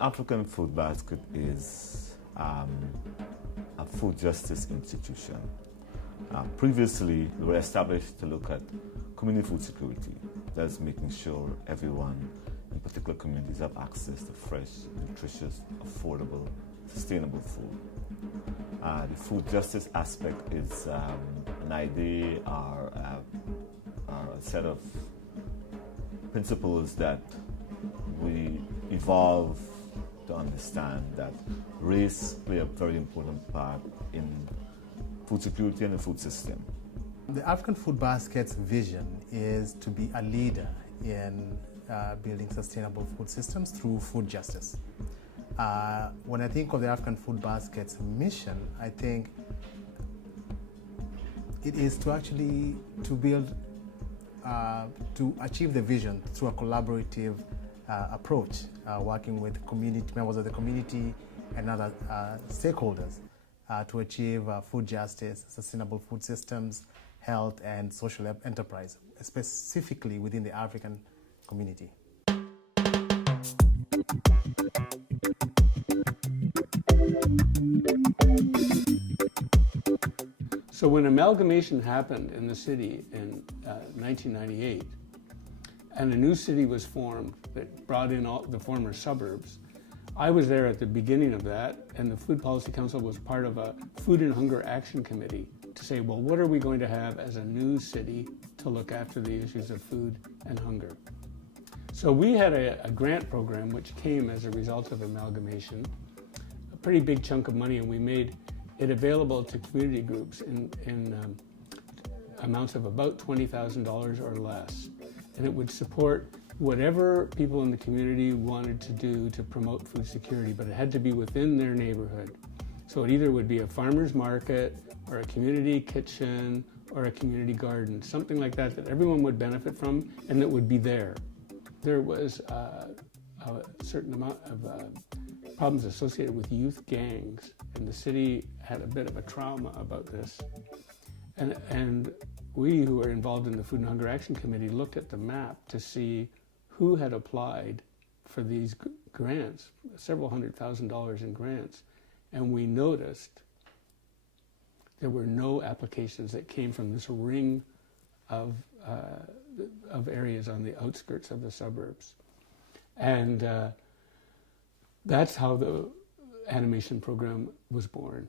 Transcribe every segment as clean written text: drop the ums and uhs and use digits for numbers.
The African FoodBasket is a food justice institution. Previously, we were established to look at community food security. That's making sure everyone in particular communities have access to fresh, nutritious, affordable, sustainable food. The food justice aspect is an idea or a set of principles that we evolve to understand that race play a very important part in food security and the food system. The African FoodBasket's vision is to be a leader in building sustainable food systems through food justice. When I think of the African FoodBasket's mission, I think it is to actually build, to achieve the vision through a collaborative approach, working with members of the community and other stakeholders to achieve food justice, sustainable food systems, health and social enterprise, specifically within the African community. So when amalgamation happened in the city in 1998, and a new city was formed that brought in all the former suburbs, I was there at the beginning of that, and the Food Policy Council was part of a Food and Hunger Action Committee to say, well, what are we going to have as a new city to look after the issues of food and hunger? So we had a grant program which came as a result of amalgamation, a pretty big chunk of money, and we made it available to community groups in amounts of about $20,000 or less. And it would support whatever people in the community wanted to do to promote food security, but it had to be within their neighborhood. So it either would be a farmer's market or a community kitchen or a community garden, something like that that everyone would benefit from and that would be there. There was a certain amount of problems associated with youth gangs, and the city had a bit of a trauma about this. And we who were involved in the Food and Hunger Action Committee looked at the map to see who had applied for these grants, several $100,000 in grants, and we noticed there were no applications that came from this ring of areas on the outskirts of the suburbs. And that's how the animation program was born.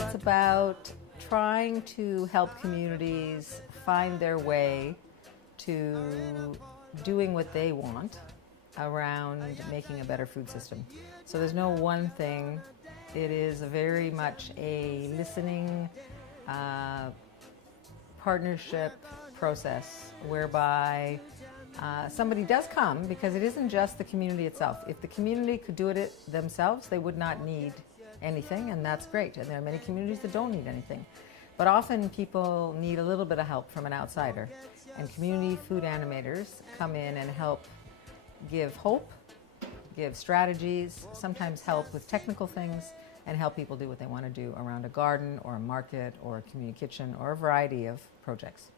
It's about trying to help communities find their way to doing what they want around making a better food system. So there's no one thing. It is very much a listening partnership process whereby somebody does come, because it isn't just the community itself. If the community could do it themselves, they would not need anything, and that's great. And there are many communities that don't need anything. But often people need a little bit of help from an outsider. And community food animators come in and help give hope, give strategies, sometimes help with technical things, and help people do what they want to do around a garden or a market or a community kitchen or a variety of projects.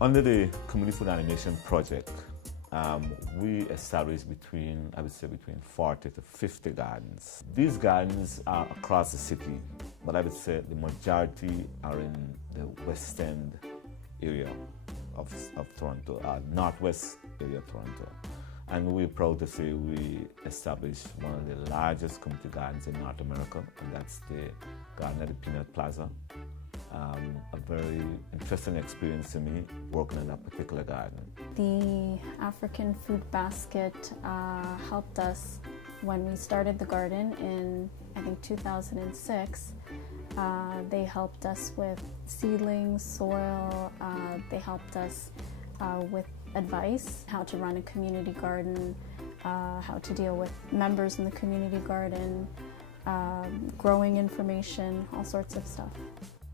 Under the Community Food Animation Project, we established between 40 to 50 gardens. These gardens are across the city, but I would say the majority are in the West End area of Toronto, northwest area of Toronto. And we're proud to say we established one of the largest community gardens in North America, and that's the garden at the Peanut Plaza. A very interesting experience to me working in that particular garden. The African FoodBasket helped us when we started the garden in, I think, 2006. They helped us with seedlings, soil. They helped us with advice, how to run a community garden, how to deal with members in the community garden, growing information, all sorts of stuff.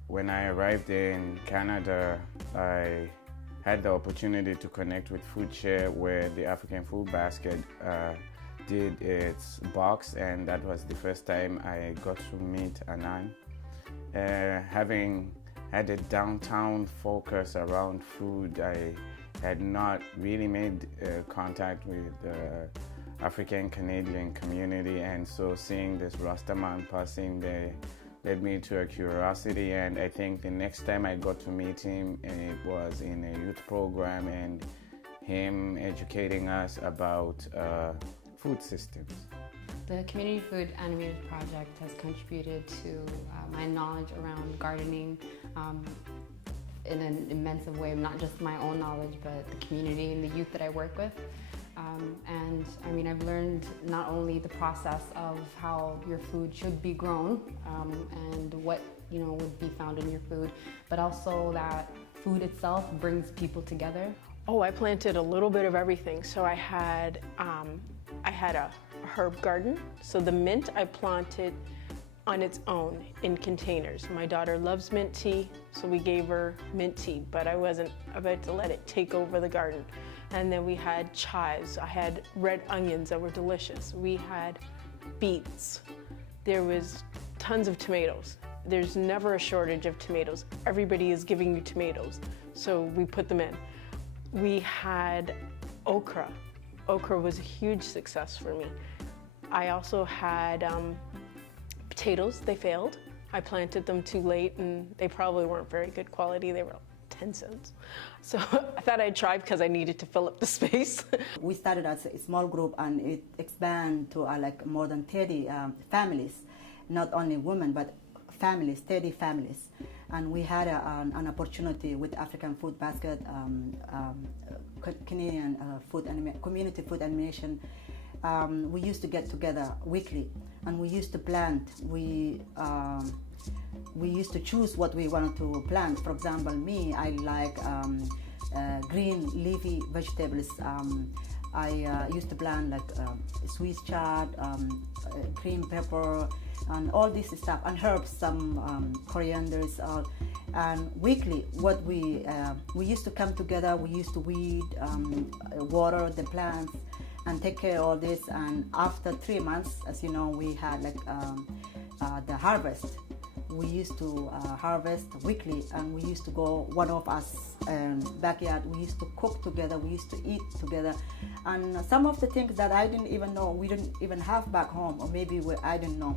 When I arrived in Canada, I had the opportunity to connect with FoodShare, where the African FoodBasket did its box, and that was the first time I got to meet Anan. Having had a downtown focus around food, I had not really made contact with the African Canadian community, and so seeing this Rastaman passing there led me to a curiosity, and I think the next time I got to meet him, it was in a youth program, and him educating us about food systems. The Community Food Animators Project has contributed to my knowledge around gardening in an immense way, not just my own knowledge, but the community and the youth that I work with. And I mean, I've learned not only the process of how your food should be grown and what would be found in your food, but also that food itself brings people together. Oh, I planted a little bit of everything. So I had a herb garden. So the mint I planted on its own in containers. My daughter loves mint tea, so we gave her mint tea, but I wasn't about to let it take over the garden. And then we had chives. I had red onions that were delicious. We had beets. There was tons of tomatoes. There's never a shortage of tomatoes. Everybody is giving you tomatoes, so we put them in. We had okra. Okra was a huge success for me. I also had potatoes. They failed. I planted them too late, and they probably weren't very good quality. They were 10 cents. So I thought I'd try because I needed to fill up the space. We started as a small group, and it expanded to like more than 30 families, not only women, but families, 30 families. And we had an opportunity with African FoodBasket, Canadian community food animation. We used to get together weekly, and we used to plant. We used to choose what we wanted to plant. For example, me, I like green leafy vegetables. I used to plant like Swiss chard, green pepper, and all this stuff, and herbs, some corianders. And weekly, what we used to come together. We used to weed, water the plants, and take care of all this. And after 3 months, as you know, we had like the harvest. We used to harvest weekly, and we used to go, one of us backyard, we used to cook together, we used to eat together. And some of the things that I didn't even know, we didn't even have back home, or maybe I didn't know.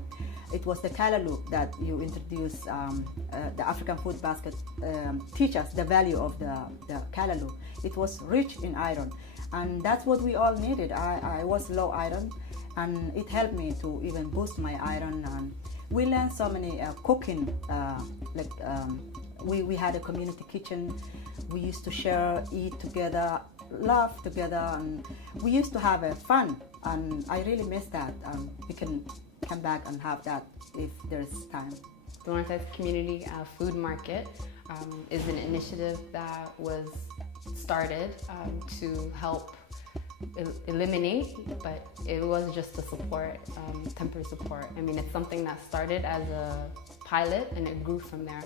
It was the callaloo that you introduced, the African FoodBasket teach us the value of the callaloo. It was rich in iron, and that's what we all needed. I was low iron, and it helped me to even boost my iron. And we learned so many cooking, we had a community kitchen. We used to share, eat together, laugh together, and we used to have fun, and I really miss that. We can come back and have that if there's time. The Northwest Community Food Market is an initiative that was started to help eliminate, but it was just a support, temporary support. I mean, it's something that started as a pilot and it grew from there.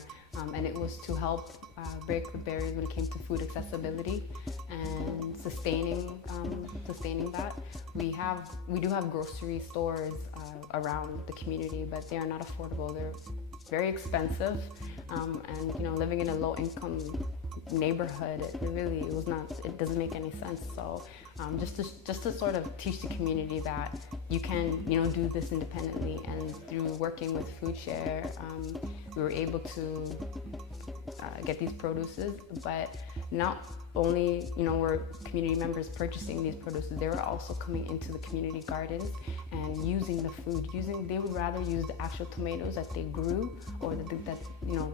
And it was to help break the barriers when it came to food accessibility and sustaining that. We do have grocery stores around the community, but they are not affordable. They're very expensive, and living in a low-income neighborhood, it doesn't make any sense. So just to sort of teach the community that you can do this independently, and through working with FoodShare, we were able to get these produces. But not only were community members purchasing these produces, they were also coming into the community gardens and using the food. They would rather use the actual tomatoes that they grew, or that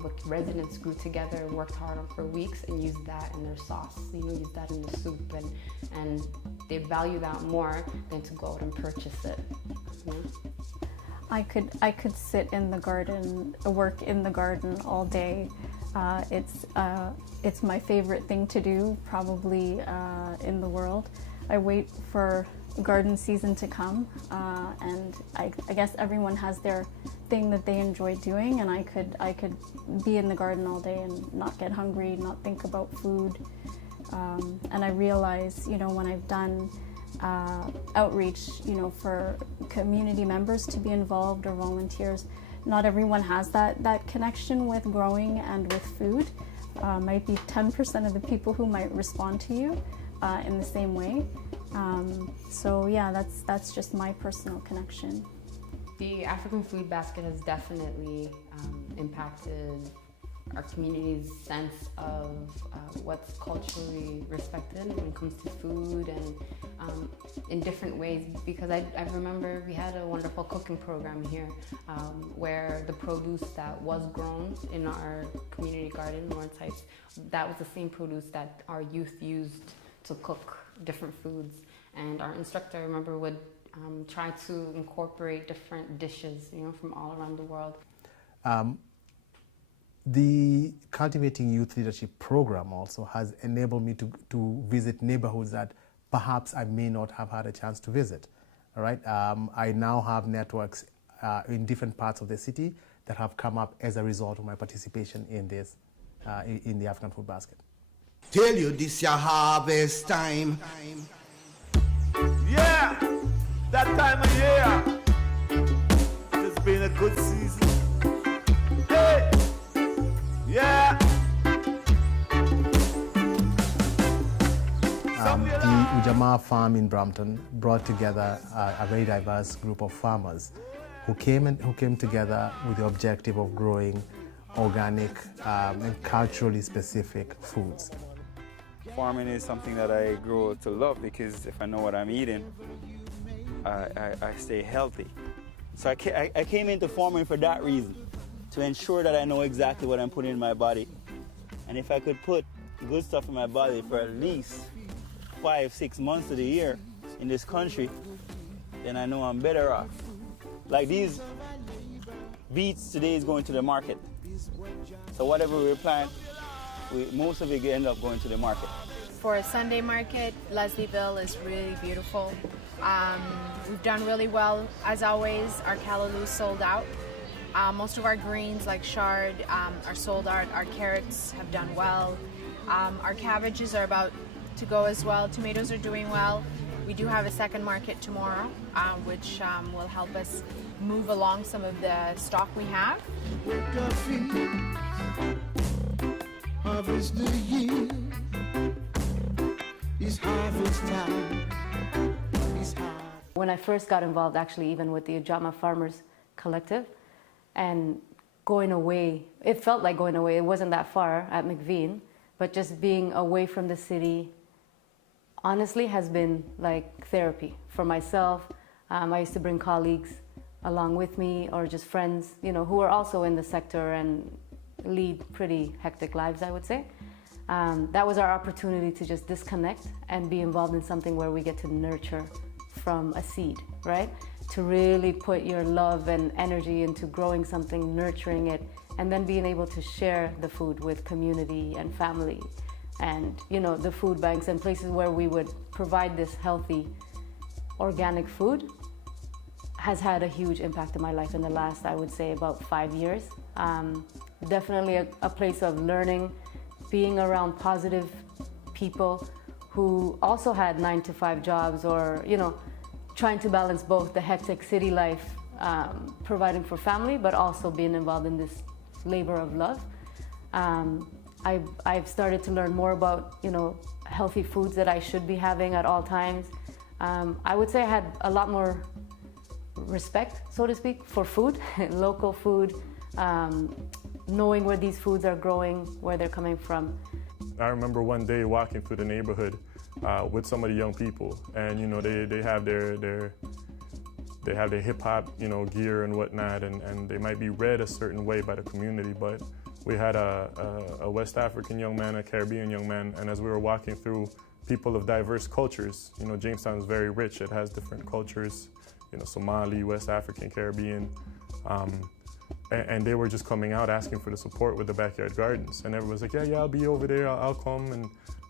what residents grew together and worked hard on for weeks, and use that in their sauce. Use that in the soup, and they value that more than to go out and purchase it. I could sit in the garden, work in the garden all day. It's my favorite thing to do, probably in the world. I wait for garden season to come, and I guess everyone has their thing that they enjoy doing, and I could be in the garden all day and not get hungry, not think about food. And I realize, when I've done outreach, for community members to be involved or volunteers, not everyone has that connection with growing and with food. Might be 10% of the people who might respond to you in the same way. So yeah, that's just my personal connection. The African Food Basket has definitely impacted our community's sense of what's culturally respected when it comes to food, and in different ways, because I remember we had a wonderful cooking program here where the produce that was grown in our community garden, Lawrence Heights, that was the same produce that our youth used to cook different foods. And our instructor, I remember, would try to incorporate different dishes, from all around the world. The Cultivating Youth Leadership program also has enabled me to visit neighborhoods that perhaps I may not have had a chance to visit. All right, I now have networks in different parts of the city that have come up as a result of my participation in this, in the African Food Basket. Tell you this your harvest time. Yeah, that time of year. It's been a good season. Hey, yeah. The Ujamaa farm in Brampton brought together a very diverse group of farmers who came together with the objective of growing organic and culturally specific foods. Farming is something that I grow to love, because if I know what I'm eating, I stay healthy. So I came into farming for that reason, to ensure that I know exactly what I'm putting in my body. And if I could put good stuff in my body for at least 5-6 months of the year in this country, then I know I'm better off. Like these beets today is going to the market. So whatever we plant, most of it end up going to the market. For a Sunday market, Leslieville is really beautiful. We've done really well. As always, our callaloo sold out. Most of our greens, like chard, are sold out. Our carrots have done well. Our cabbages are about to go as well. Tomatoes are doing well. We do have a second market tomorrow, which will help us move along some of the stock we have. Harvest the yield. It's harvest time. When I first got involved, actually, even with the Ujamaa Farmers Collective, and going away, it felt like going away. It wasn't that far at McVean, but just being away from the city, honestly, has been like therapy for myself. I used to bring colleagues along with me, or just friends, who are also in the sector and lead pretty hectic lives, I would say. That was our opportunity to just disconnect and be involved in something where we get to nurture from a seed, right? To really put your love and energy into growing something, nurturing it, and then being able to share the food with community and family, and the food banks and places where we would provide this healthy, organic food, has had a huge impact in my life in the last, I would say, about 5 years. Definitely a place of learning, being around positive people who also had 9-to-5 jobs, or trying to balance both the hectic city life, providing for family, but also being involved in this labor of love. I've started to learn more about healthy foods that I should be having at all times. I would say I had a lot more respect, so to speak, for food, local food, knowing where these foods are growing, where they're coming from. I remember one day walking through the neighborhood with some of the young people, and they have their hip hop gear and whatnot, and they might be read a certain way by the community, but we had a West African young man, a Caribbean young man, and as we were walking through, people of diverse cultures. Jamestown is very rich. It has different cultures, Somali, West African, Caribbean, and they were just coming out asking for the support with the backyard gardens, and everyone's like, yeah, I'll be over there, I'll come, and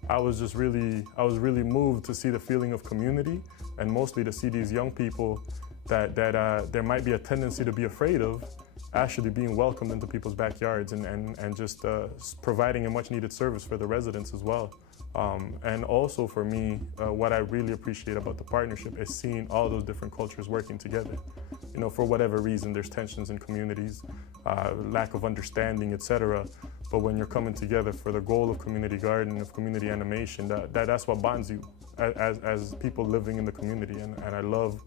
I was really moved to see the feeling of community, and mostly to see these young people that there might be a tendency to be afraid of, actually being welcomed into people's backyards and just providing a much needed service for the residents as well. And also for me, what I really appreciate about the partnership is seeing all those different cultures working together. You know, for whatever reason, there's tensions in communities, lack of understanding, etc. But when you're coming together for the goal of community garden, of community animation, that's what bonds you as people living in the community. And I love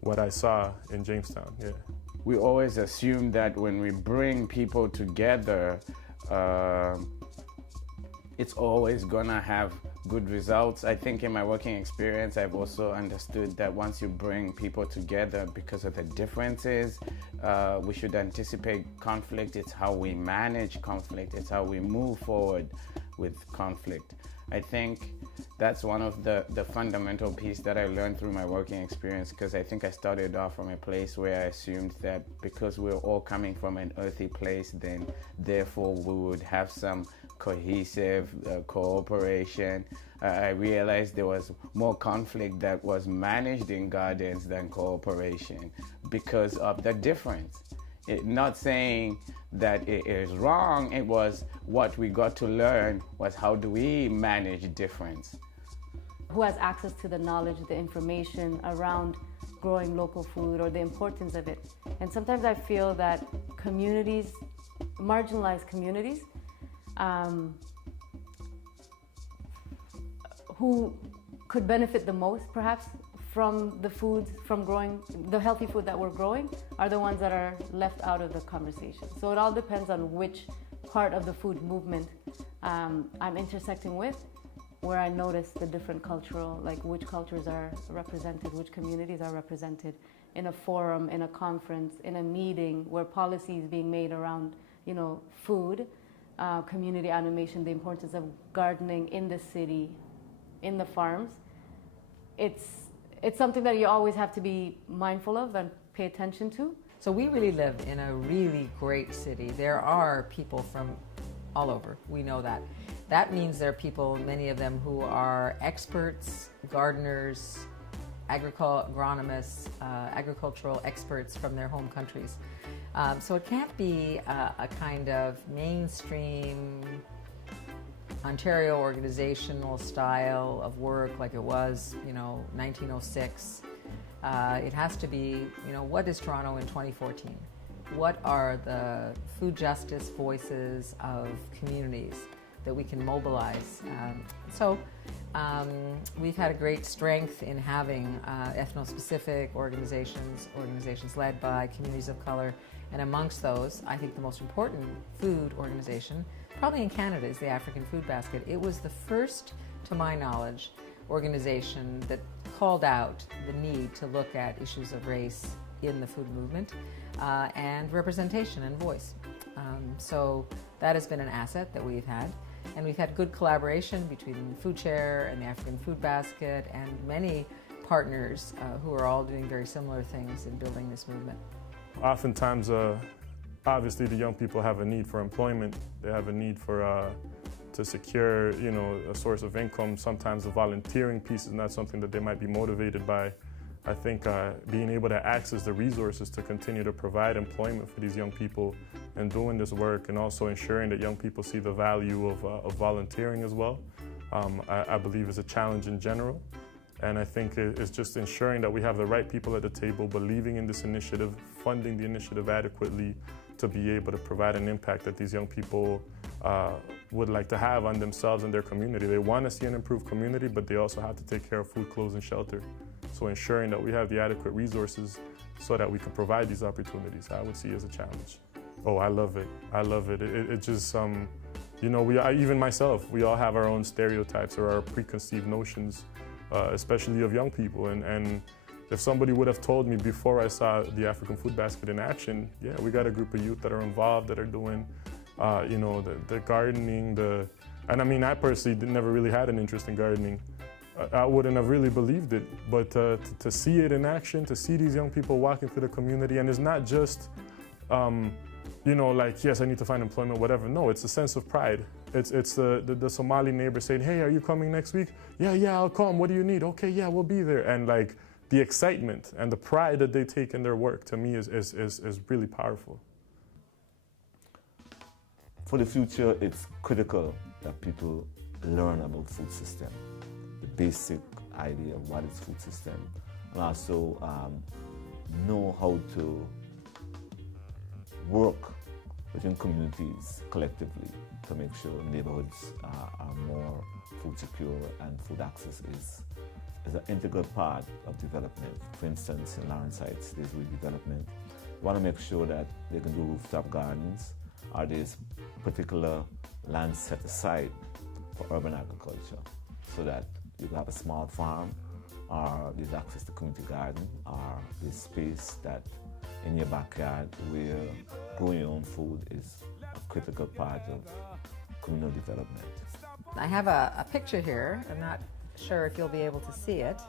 what I saw in Jamestown. Yeah. We always assume that when we bring people together, it's always gonna have good results. I think in my working experience, I've also understood that once you bring people together because of the differences, we should anticipate conflict. It's how we manage conflict. It's how we move forward with conflict. I think that's one of the fundamental piece that I learned through my working experience, because I think I started off from a place where I assumed that because we're all coming from an earthy place, then therefore we would have some cohesive cooperation. I realized there was more conflict that was managed in gardens than cooperation because of the difference. Not saying that it is wrong, it was what we got to learn was how do we manage difference. Who has access to the knowledge, the information around growing local food or the importance of it. And sometimes I feel that communities, marginalized communities, who could benefit the most perhaps from the foods, from growing, the healthy food that we're growing, are the ones that are left out of the conversation. So it all depends on which part of the food movement I'm intersecting with, where I notice the different cultural, like which cultures are represented, which communities are represented in a forum, in a conference, in a meeting where policy is being made around, you know, food, community animation, the importance of gardening in the city, in the farms. It's something that you always have to be mindful of and pay attention to. So we really live in a really great city. There are people from all over, we know that. That means there are people, many of them, who are experts, gardeners, agronomists, agricultural experts from their home countries. So it can't be a kind of mainstream Ontario organizational style of work like it was, 1906. It has to be, what is Toronto in 2014? What are the food justice voices of communities that we can mobilize? We've had a great strength in having ethno-specific organizations led by communities of color, and amongst those, I think the most important food organization, probably in Canada, is the African FoodBasket. It was the first, to my knowledge, organization that called out the need to look at issues of race in the food movement and representation and voice. So that has been an asset that we've had. And we've had good collaboration between Food Share and the African FoodBasket and many partners who are all doing very similar things in building this movement. Oftentimes, obviously the young people have a need for employment. They have a need for to secure, a source of income. Sometimes the volunteering piece is not something that they might be motivated by. I think being able to access the resources to continue to provide employment for these young people and doing this work, and also ensuring that young people see the value of volunteering as well, I believe is a challenge in general. And I think it's just ensuring that we have the right people at the table, believing in this initiative, funding the initiative adequately to be able to provide an impact that these young people would like to have on themselves and their community. They want to see an improved community, but they also have to take care of food, clothes, and shelter. So ensuring that we have the adequate resources so that we can provide these opportunities, I would see as a challenge. Oh, I love it. I love it. It just, even myself, we all have our own stereotypes or our preconceived notions, especially of young people. And if somebody would have told me before I saw the African FoodBasket in action, yeah, we got a group of youth that are involved, that are doing, the gardening, I personally never really had an interest in gardening. I wouldn't have really believed it, but to see it in action, to see these young people walking through the community, and it's not just, yes, I need to find employment, whatever. No, it's a sense of pride. It's the Somali neighbor saying, hey, are you coming next week? Yeah, I'll come. What do you need? Okay, yeah, we'll be there. And like the excitement and the pride that they take in their work, to me, is really powerful. For the future, it's critical that people learn about food system, the basic idea of what is food system, and also know how to work within communities collectively to make sure neighborhoods are more food secure and food access is an integral part of development. For instance, in Lawrence Heights, there's redevelopment. We want to make sure that they can do rooftop gardens, or there's particular land set aside for urban agriculture, so that you have a small farm, or there's access to community garden, or there's space that in your backyard where growing your own food is a critical part of communal development. I have a picture here. I'm not sure if you'll be able to see it.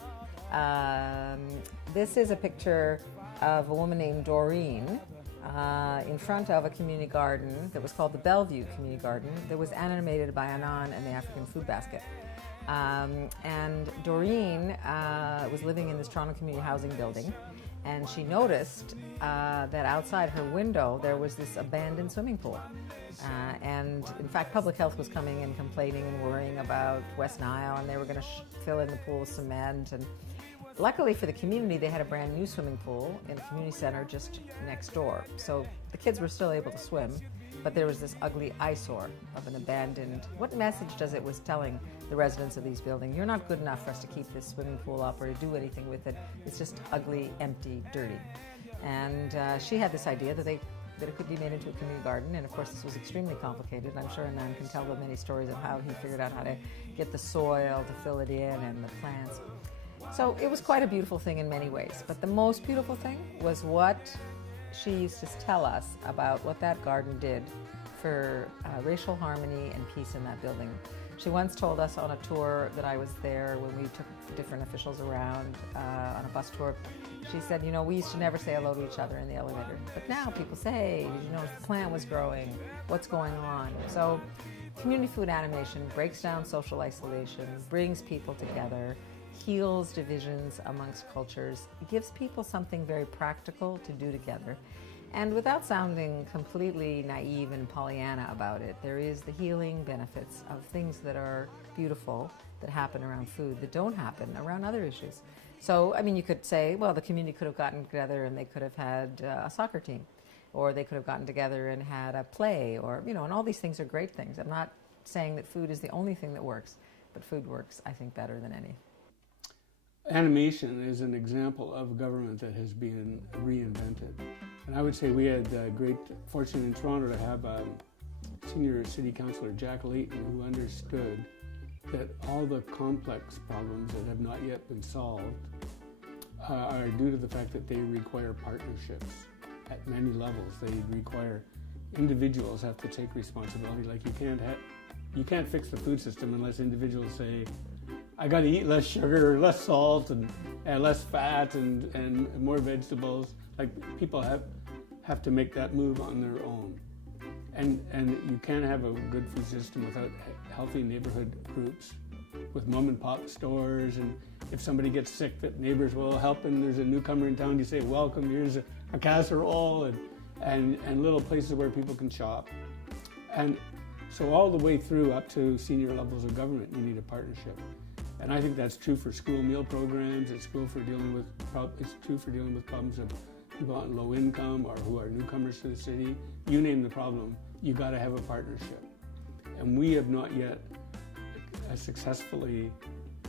This is a picture of a woman named Doreen in front of a community garden that was called the Bellevue Community Garden that was animated by Anan and the Afri-Can FoodBasket. And Doreen was living in this Toronto Community Housing building, and she noticed that outside her window there was this abandoned swimming pool. And in fact, public health was coming and complaining and worrying about West Nile, and they were going to fill in the pool with cement. And luckily for the community, they had a brand new swimming pool in the community center just next door. So the kids were still able to swim, but there was this ugly eyesore of an abandoned. What message does it was telling the residents of these buildings? You're not good enough for us to keep this swimming pool up or to do anything with it. It's just ugly, empty, dirty. And she had this idea that it could be made into a community garden, and of course this was extremely complicated. I'm sure Anan can tell them many stories of how he figured out how to get the soil to fill it in and the plants. So it was quite a beautiful thing in many ways, but the most beautiful thing was what she used to tell us about what that garden did for racial harmony and peace in that building. She once told us on a tour that I was there when we took different officials around on a bus tour. She said, you know, we used to never say hello to each other in the elevator, but now people say, hey, did you know the plant was growing? What's going on? So community food animation breaks down social isolation, brings people together, heals divisions amongst cultures, gives people something very practical to do together. And without sounding completely naive and Pollyanna about it, there is the healing benefits of things that are beautiful that happen around food that don't happen around other issues. So, I mean, you could say, well, the community could have gotten together and they could have had a soccer team, or they could have gotten together and had a play, or, you know, and all these things are great things. I'm not saying that food is the only thing that works, but food works, I think, better than any. Animation is an example of government that has been reinvented. And I would say we had great fortune in Toronto to have senior city councillor Jack Layton, who understood that all the complex problems that have not yet been solved are due to the fact that they require partnerships at many levels. They require individuals have to take responsibility. Like you can't fix the food system unless individuals say, I got to eat less sugar, less salt, and less fat, and more vegetables. Like people have to make that move on their own. And you can't have a good food system without healthy neighborhood groups with mom and pop stores. And if somebody gets sick, that neighbors will help. And there's a newcomer in town, you say, welcome, here's a casserole, and little places where people can shop. And so all the way through up to senior levels of government, you need a partnership. And I think that's true for school meal programs. It's true for dealing with problems of people on low income or who are newcomers to the city. You name the problem, you got to have a partnership. And we have not yet successfully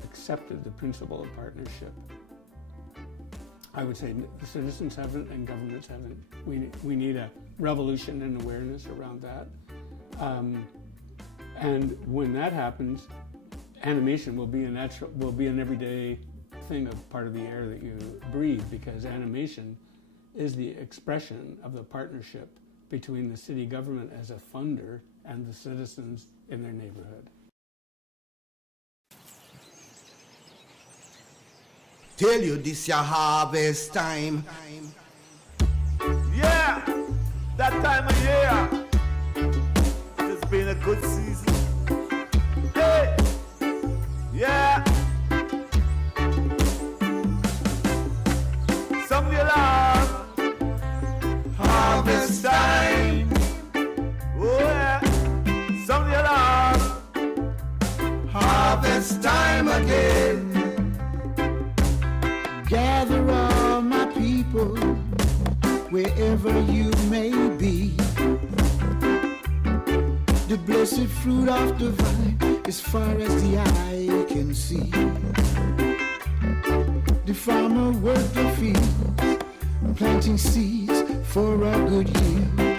accepted the principle of partnership. I would say the citizens haven't and governments haven't. We need a revolution in awareness around that. And when that happens, animation will be an everyday thing, of part of the air that you breathe, because animation is the expression of the partnership between the city government as a funder and the citizens in their neighborhood. Tell you this your harvest time. Yeah, that time of year. It's been a good season. Yeah. Someday, Lord, harvest time. Oh yeah. Someday, Lord, harvest time again. Gather all my people, wherever you may be. The blessed fruit of the vine, as far as the eye can see. The farmer worked the fields, planting seeds for a good yield.